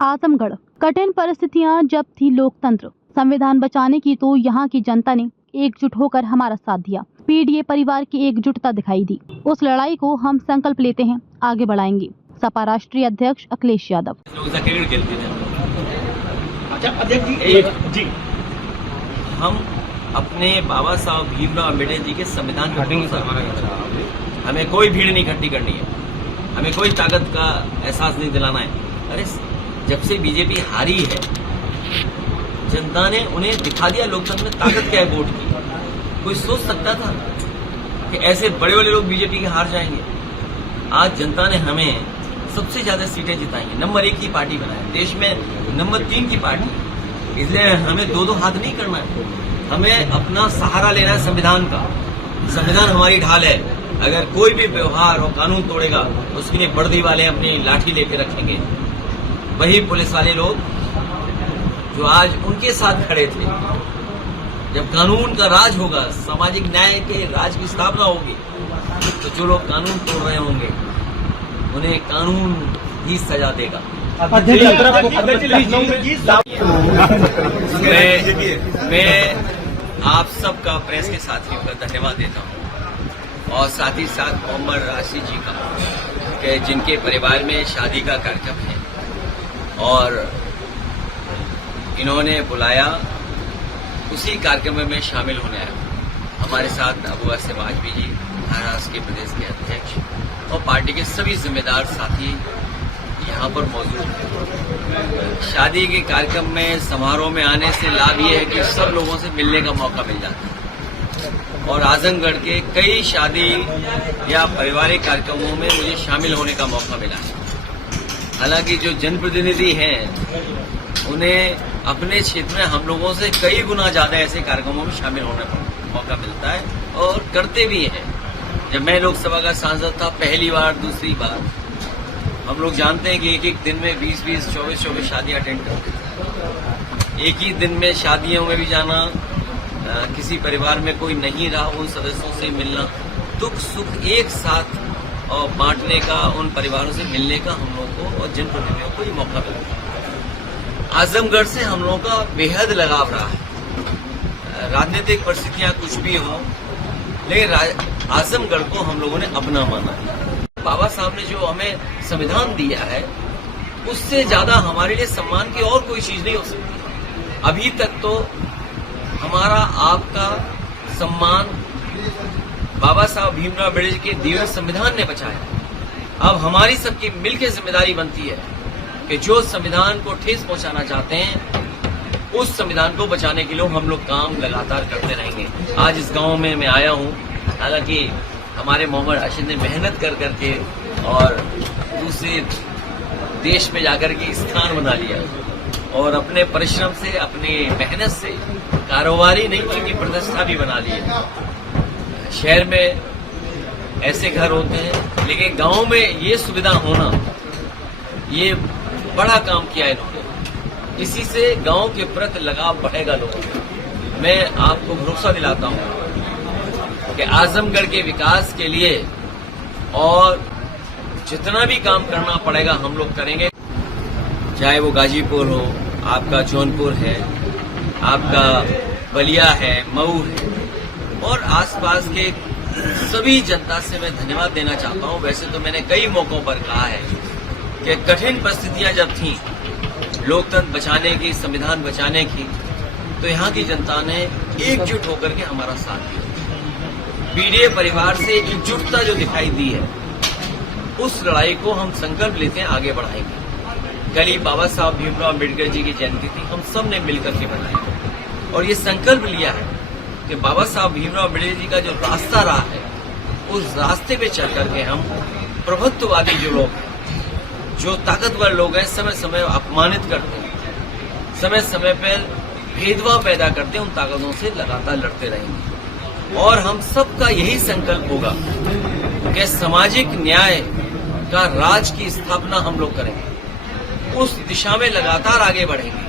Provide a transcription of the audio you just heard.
आजमगढ़ कठिन परिस्थितियां जब थी लोकतंत्र संविधान बचाने की तो यहाँ की जनता ने एकजुट होकर हमारा साथ दिया। पीडीए परिवार की एकजुटता दिखाई दी। उस लड़ाई को हम संकल्प लेते हैं, आगे बढ़ाएंगे। सपा राष्ट्रीय अध्यक्ष अखिलेश यादव। जी हम अपने बाबा साहब भीमराव अम्बेडकर जी के संविधान पर भरोसा रखते। हमें कोई भीड़ नहीं इकट्ठी करनी है, हमें कोई ताकत का एहसास नहीं दिलाना है। अरे जब से बीजेपी हारी है, जनता ने उन्हें दिखा दिया लोकतंत्र में ताकत क्या है वोट की। कोई सोच सकता था कि ऐसे बड़े बड़े लोग बीजेपी के हार जाएंगे? आज जनता ने हमें सबसे ज्यादा सीटें जिताई हैं, नंबर 1 की पार्टी बनाया, देश में नंबर 3 की पार्टी। इसलिए हमें दो हाथ नहीं करना है, हमें अपना सहारा लेना है संविधान का। संविधान हमारी ढाल है। अगर कोई भी व्यवहार और कानून तोड़ेगा तो उसके लिए वर्दी वाले अपनी लाठी लेके रखेंगे। वही पुलिस वाले लोग जो आज उनके साथ खड़े थे, जब कानून का राज होगा, सामाजिक न्याय के राज की स्थापना होगी, तो जो लोग कानून तोड़ रहे होंगे उन्हें कानून ही सजा देगा। मैं आप सबका प्रेस के साथियों का धन्यवाद देता हूं और साथ ही साथ मोहम्मद राशि जी का कि जिनके परिवार में शादी का कार्यक्रम है और इन्होंने बुलाया, उसी कार्यक्रम में शामिल होने आया। हमारे साथ अबू आसिम आजमी जी, महाराष्ट्र के प्रदेश के अध्यक्ष और पार्टी के सभी जिम्मेदार साथी यहाँ पर मौजूद हैं। शादी के कार्यक्रम में, समारोह में आने से लाभ ये है कि सब लोगों से मिलने का मौका मिल जाता है और आजमगढ़ के कई शादी या पारिवारिक कार्यक्रमों में मुझे शामिल होने का मौका मिला है। हालांकि जो जनप्रतिनिधि हैं उन्हें अपने क्षेत्र में हम लोगों से कई गुना ज्यादा ऐसे कार्यक्रमों में शामिल होने का मौका मिलता है और करते भी हैं। जब मैं लोकसभा का सांसद था पहली बार, दूसरी बार, हम लोग जानते हैं कि एक दिन में 20-20, 24-24 शादियां अटेंड करते थे। एक ही दिन में शादियों में भी जाना, किसी परिवार में कोई नहीं रहा उन सदस्यों से मिलना, दुख सुख एक साथ और बांटने का, उन परिवारों से मिलने का हम लोगों को और जनप्रतिनिधियों को ये मौका मिला। आजमगढ़ से हम लोगों का बेहद लगाव रहा है। राजनीतिक परिस्थितियां कुछ भी हों, लेकिन आजमगढ़ को हम लोगों ने अपना माना है। बाबा साहब ने जो हमें संविधान दिया है, उससे ज्यादा हमारे लिए सम्मान की और कोई चीज नहीं हो सकती। अभी तक तो हमारा आपका सम्मान बाबा साहब भीमराव अम्बेडकर के दिए संविधान ने बचाया। अब हमारी सबकी मिलकर जिम्मेदारी बनती है कि जो संविधान को ठेस पहुंचाना चाहते हैं, उस संविधान को बचाने के लिए हम लोग काम लगातार करते रहेंगे। आज इस गांव में मैं आया हूं, हालांकि हमारे मोहम्मद राशिद ने मेहनत कर करके और दूसरे देश में जाकर के स्थान बना लिया और अपने परिश्रम से, अपने मेहनत से कारोबारी नहीं बल्कि प्रतिष्ठा भी बना ली है। शहर में ऐसे घर होते हैं, लेकिन गांव में ये सुविधा होना, ये बड़ा काम किया है इन्होंने। इसी से गांव के प्रति लगाव बढ़ेगा लोगों में। मैं आपको भरोसा दिलाता हूं कि आजमगढ़ के विकास के लिए और जितना भी काम करना पड़ेगा हम लोग करेंगे। चाहे वो गाजीपुर हो, आपका जौनपुर है, आपका बलिया है, मऊ है और आसपास के सभी जनता से मैं धन्यवाद देना चाहता हूं। वैसे तो मैंने कई मौकों पर कहा है कि कठिन परिस्थितियां जब थीं लोकतंत्र बचाने की, संविधान बचाने की, तो यहाँ की जनता ने एकजुट होकर के हमारा साथ दिया। पीडीए परिवार से एकजुटता जो दिखाई दी है, उस लड़ाई को हम संकल्प लेते हैं, आगे बढ़ाएंगे। कल ही बाबा साहब भीमराव अम्बेडकर जी की जयंती थी, हम सब ने मिलकर के मनाई और ये संकल्प लिया है कि बाबा साहब भीमराव अम्बेडकर जी का जो रास्ता रहा है, उस रास्ते पे चल करके हम प्रभुत्ववादी जो लोग हैं, जो ताकतवर लोग हैं, समय समय अपमानित करते हैं, समय समय पर भेदभाव पैदा करते हैं, उन ताकतों से लगातार लड़ते रहेंगे। और हम सबका यही संकल्प होगा कि सामाजिक न्याय का राज की स्थापना हम लोग करेंगे, उस दिशा में लगातार आगे बढ़ेंगे।